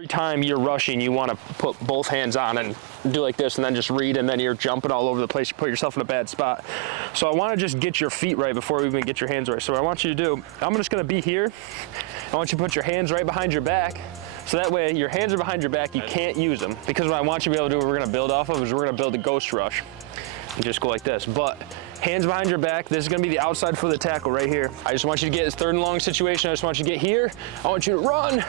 Every time you're rushing, you want to put both hands on and do like this and then just read, and then you're jumping all over the place. You put yourself in a bad spot. So I want to just get your feet right before we even get your hands right. So what I want you to do, I'm just going to be here. I want you to put your hands right behind your back. So that way your hands are behind your back, you can't use them. Because what I want you to be able to do, what we're going to build off of, is we're going to build a ghost rush. And just go like this. But hands behind your back, this is going to be the outside foot of the tackle right here. I just want you to get this third and long situation. I just want you to get here. I want you to run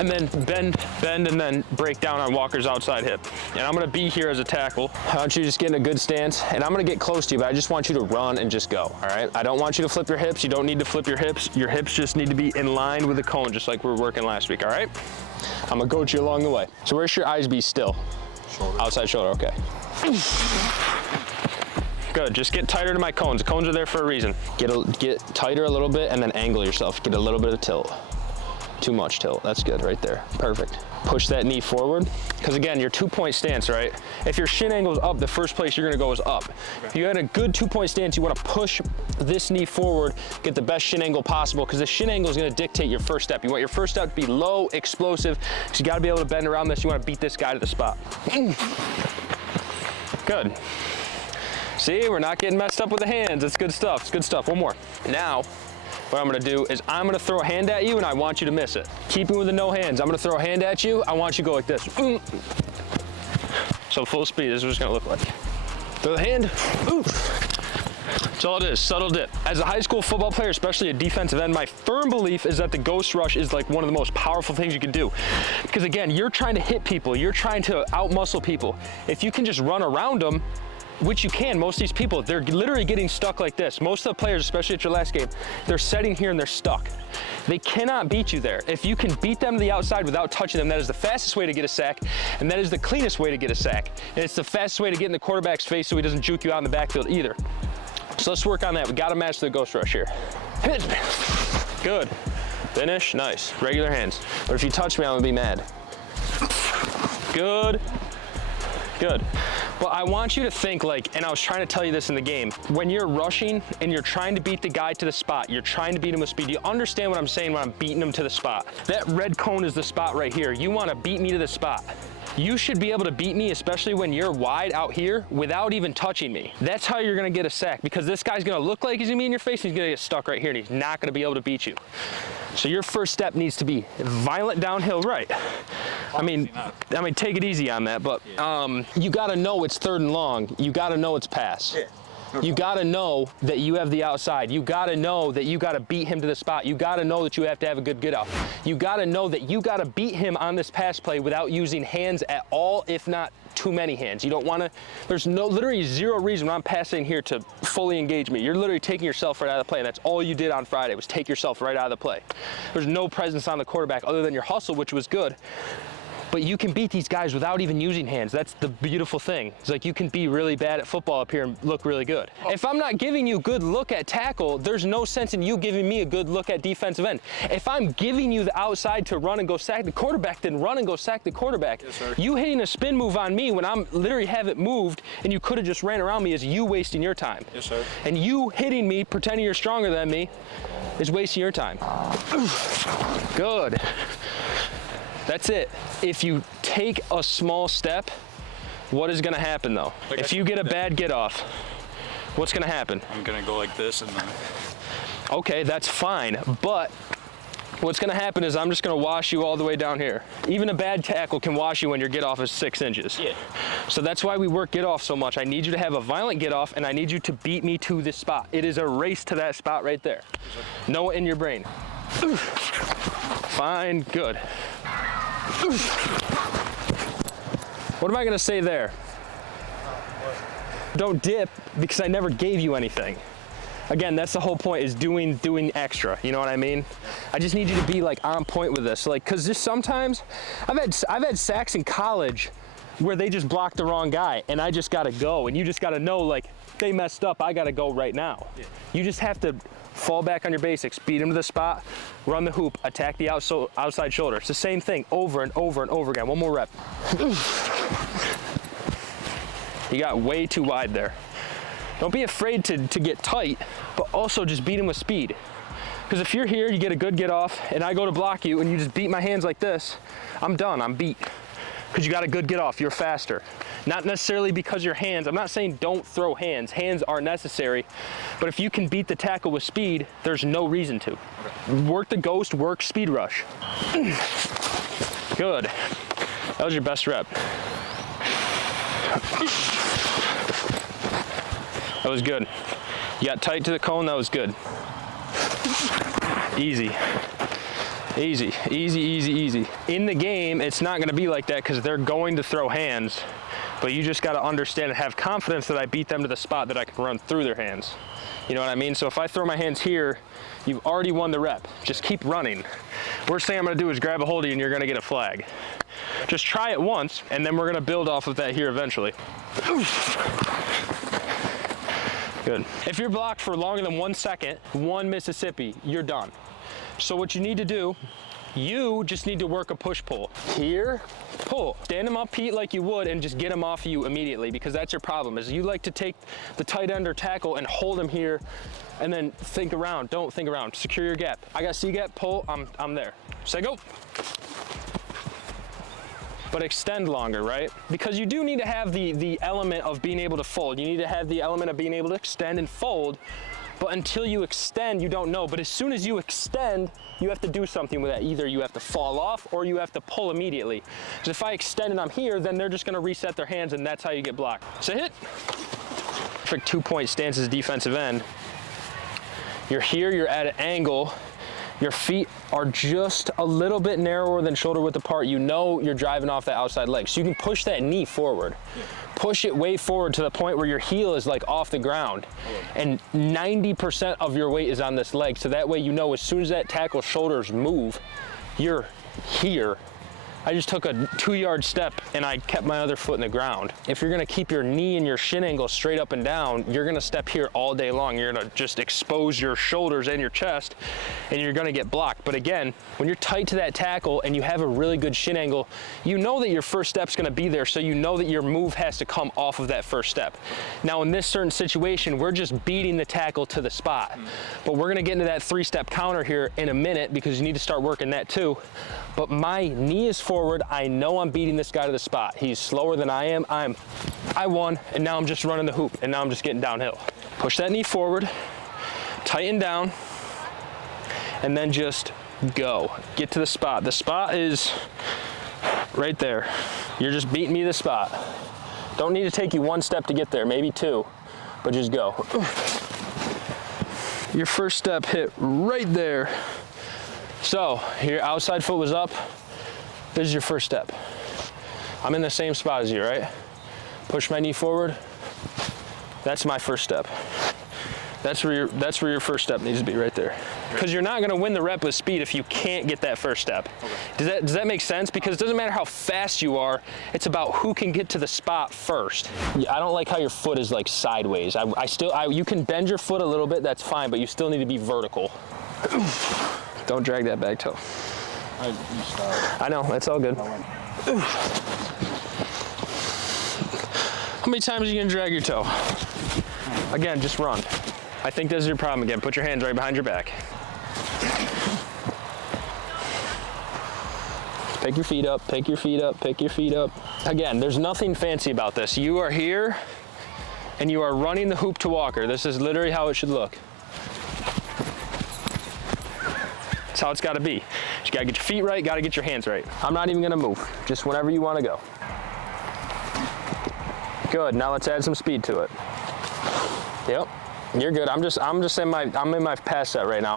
and then bend, and then break down on Walker's outside hip. And I'm going to be here as a tackle. I want you to just get in a good stance, and I'm going to get close to you, but I just want you to run and just go, all right? I don't want you to flip your hips. You don't need to flip your hips. Your hips just need to be in line with the cone, just like we were working last week, all right? I'm going to coach you along the way. So where should your eyes be still? Shoulder. Outside shoulder, okay. Good, just get tighter to my cones. The cones are there for a reason. Get tighter a little bit and then angle yourself. Get a little bit of tilt. Too much tilt, that's good right there. Perfect. Push that knee forward. Because again, your 2-point stance, right? If your shin angle's up, the first place you're gonna go is up. Okay. If you had a good 2-point stance, you wanna push this knee forward, get the best shin angle possible, because the shin angle is gonna dictate your first step. You want your first step to be low, explosive, so you gotta be able to bend around this. You wanna beat this guy to the spot. Good. See, we're not getting messed up with the hands. It's good stuff, it's good stuff. One more. Now, what I'm gonna do is I'm gonna throw a hand at you and I want you to miss it. Keeping with the no hands, I'm gonna throw a hand at you. I want you to go like this. So full speed, this is what it's gonna look like. Throw the hand, that's all it is, subtle dip. As a high school football player, especially a defensive end, my firm belief is that the ghost rush is like one of the most powerful things you can do. Because again, you're trying to hit people, you're trying to out-muscle people. If you can just run around them, which you can, most of these people, they're literally getting stuck like this. Most of the players, especially at your last game, they're setting here and they're stuck. They cannot beat you there. If you can beat them to the outside without touching them, that is the fastest way to get a sack, and that is the cleanest way to get a sack. And it's the fastest way to get in the quarterback's face so he doesn't juke you out in the backfield either. So let's work on that. We gotta match the ghost rush here. Hit. Good. Finish, nice. Regular hands. But if you touch me, I'm gonna be mad. Good. Good. But I want you to think like, and I was trying to tell you this in the game, when you're rushing and you're trying to beat the guy to the spot, you're trying to beat him with speed, you understand what I'm saying when I'm beating him to the spot. That red cone is the spot right here. You want to beat me to the spot. You should be able to beat me, especially when you're wide out here, without even touching me. That's how you're going to get a sack, because this guy's going to look like he's going to be in your face, and he's going to get stuck right here, and he's not going to be able to beat you. So your first step needs to be violent downhill right. I mean, take it easy on that, but you got to know it's third and long. You got to know it's pass. Yeah. You got to know that you have the outside. You got to know that you got to beat him to the spot. You got to know that you have to have a good get out. You got to know that you got to beat him on this pass play without using hands at all, if not too many hands. You don't want to, there's literally zero reason when I'm passing here to fully engage me. You're literally taking yourself right out of the play, and that's all you did on Friday was take yourself right out of the play. There's no presence on the quarterback other than your hustle, which was good. But you can beat these guys without even using hands. That's the beautiful thing. It's like you can be really bad at football up here and look really good. If I'm not giving you a good look at tackle, there's no sense in you giving me a good look at defensive end. If I'm giving you the outside to run and go sack the quarterback, then run and go sack the quarterback. Yes, sir. You hitting a spin move on me when I'm literally have it moved and you could have just ran around me is you wasting your time. Yes, sir. And you hitting me, pretending you're stronger than me, is wasting your time. Good. That's it. If you take a small step, what is gonna happen though? Like if you get a bad get off, what's gonna happen? I'm gonna go like this and then... Okay, that's fine, but what's gonna happen is I'm just gonna wash you all the way down here. Even a bad tackle can wash you when your get off is 6 inches. Yeah. So that's why we work get off so much. I need you to have a violent get off, and I need you to beat me to this spot. It is a race to that spot right there. Know it in your brain. Fine, good. What am I gonna say there? Don't dip, because I never gave you anything. Again, that's the whole point, is doing extra, you know what I mean? I just need you to be like on point with this, like, cause just sometimes, I've had sacks in college where they just blocked the wrong guy and I just gotta go, and you just gotta know, like, they messed up, I gotta go right now. Yeah. You just have to fall back on your basics, beat him to the spot, run the hoop, attack the outside shoulder. It's the same thing over and over and over again. One more rep. You got way too wide there. Don't be afraid to get tight, but also just beat him with speed. Because if you're here, you get a good get off, and I go to block you, and you just beat my hands like this, I'm done, I'm beat. Because you got a good get off, you're faster. Not necessarily because your hands, I'm not saying don't throw hands. Hands are necessary, but if you can beat the tackle with speed, there's no reason to. Okay. Work the ghost, work speed rush. Good. That was your best rep. That was good. You got tight to the cone, that was good. Easy. Easy, easy, easy, easy. In the game, it's not gonna be like that because they're going to throw hands, but you just gotta understand and have confidence that I beat them to the spot that I can run through their hands. You know what I mean? So if I throw my hands here, you've already won the rep. Just keep running. Worst thing I'm gonna do is grab a hold of you and you're gonna get a flag. Just try it once, and then we're gonna build off of that here eventually. Good. If you're blocked for longer than 1 second, 1 Mississippi, you're done. So what you need to do, you just need to work a push-pull. Here, pull. Stand them up, Pete, like you would, and just get them off you immediately, because that's your problem, is you like to take the tight end or tackle and hold them here, and then think around. Don't think around. Secure your gap. I got C-gap, pull, I'm there. Say go. But extend longer, right? Because you do need to have the element of being able to fold. You need to have the element of being able to extend and fold, but until you extend, you don't know. But as soon as you extend, you have to do something with that. Either you have to fall off or you have to pull immediately. Because if I extend and I'm here, then they're just gonna reset their hands, and that's how you get blocked. Say hit. Perfect 2-point stance as defensive end. You're here, you're at an angle. Your feet are just a little bit narrower than shoulder width apart. You know you're driving off that outside leg. So you can push that knee forward. Push it way forward to the point where your heel is like off the ground. And 90% of your weight is on this leg. So that way you know as soon as that tackle shoulders move, you're here. I just took a 2-yard step and I kept my other foot in the ground. If you're gonna keep your knee and your shin angle straight up and down, you're gonna step here all day long. You're gonna just expose your shoulders and your chest, and you're gonna get blocked. But again, when you're tight to that tackle and you have a really good shin angle, you know that your first step's gonna be there, so you know that your move has to come off of that first step. Now in this certain situation, we're just beating the tackle to the spot. But we're gonna get into that 3-step counter here in a minute, because you need to start working that too. But my knee is forward. I know I'm beating this guy to the spot. He's slower than I am. I won, and now I'm just running the hoop, and now I'm just getting downhill. Push that knee forward, tighten down, and then just go. Get to the spot. The spot is right there. You're just beating me to the spot. Don't need to take you 1 step to get there, maybe 2, but just go. Your first step hit right there. So your outside foot was up. This is your first step. I'm in the same spot as you, right? Push my knee forward. That's my first step. That's where your first step needs to be, right there. Because you're not gonna win the rep with speed if you can't get that first step. Okay. Does that make sense? Because it doesn't matter how fast you are, it's about who can get to the spot first. I don't like how your foot is like sideways. You can bend your foot a little bit, that's fine, but you still need to be vertical. Don't drag that back toe. I know, that's all good. How many times are you gonna drag your toe? Again, just run. I think this is your problem again. Put your hands right behind your back. Pick your feet up, pick your feet up, pick your feet up. Again, there's nothing fancy about this. You are here and you are running the hoop to walker. This is literally how it should look. That's how it's gotta be. You gotta get your feet right, gotta get your hands right. I'm not even gonna move, just whenever you wanna go. Good, now let's add some speed to it. Yep, you're good. I'm in my pass set right now.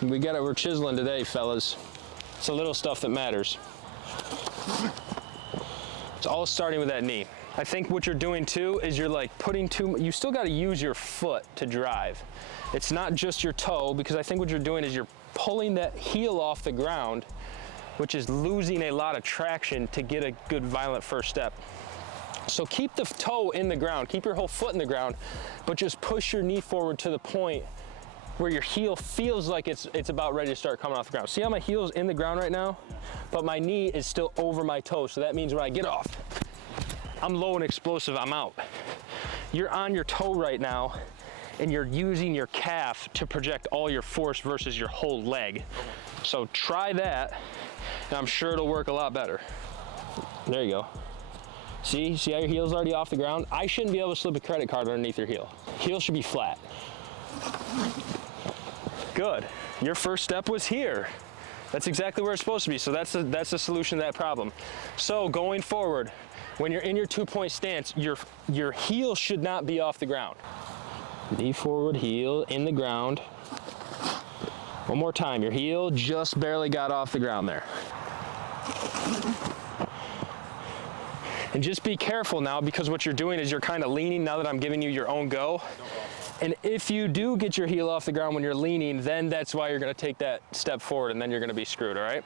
We're chiseling today, fellas. It's the little stuff that matters. It's all starting with that knee. I think what you're doing too is you're like you still gotta use your foot to drive. It's not just your toe, because I think what you're doing is you're pulling that heel off the ground, which is losing a lot of traction to get a good violent first step. So keep the toe in the ground, keep your whole foot in the ground, but just push your knee forward to the point where your heel feels like it's about ready to start coming off the ground. See how my heel's in the ground right now? But my knee is still over my toe, so that means when I get off, I'm low and explosive, I'm out. You're on your toe right now, and you're using your calf to project all your force versus your whole leg. So try that, and I'm sure it'll work a lot better. There you go. See how your heel's already off the ground? I shouldn't be able to slip a credit card underneath your heel. Heel should be flat. Good. Your first step was here. That's exactly where it's supposed to be. So that's the solution to that problem. So going forward, when you're in your 2-point stance, your heel should not be off the ground. Knee forward, heel in the ground. One more time. Your heel just barely got off the ground there. And just be careful now, because what you're doing is you're kind of leaning now that I'm giving you your own go. And if you do get your heel off the ground when you're leaning, then that's why you're going to take that step forward, and then you're going to be screwed, all right?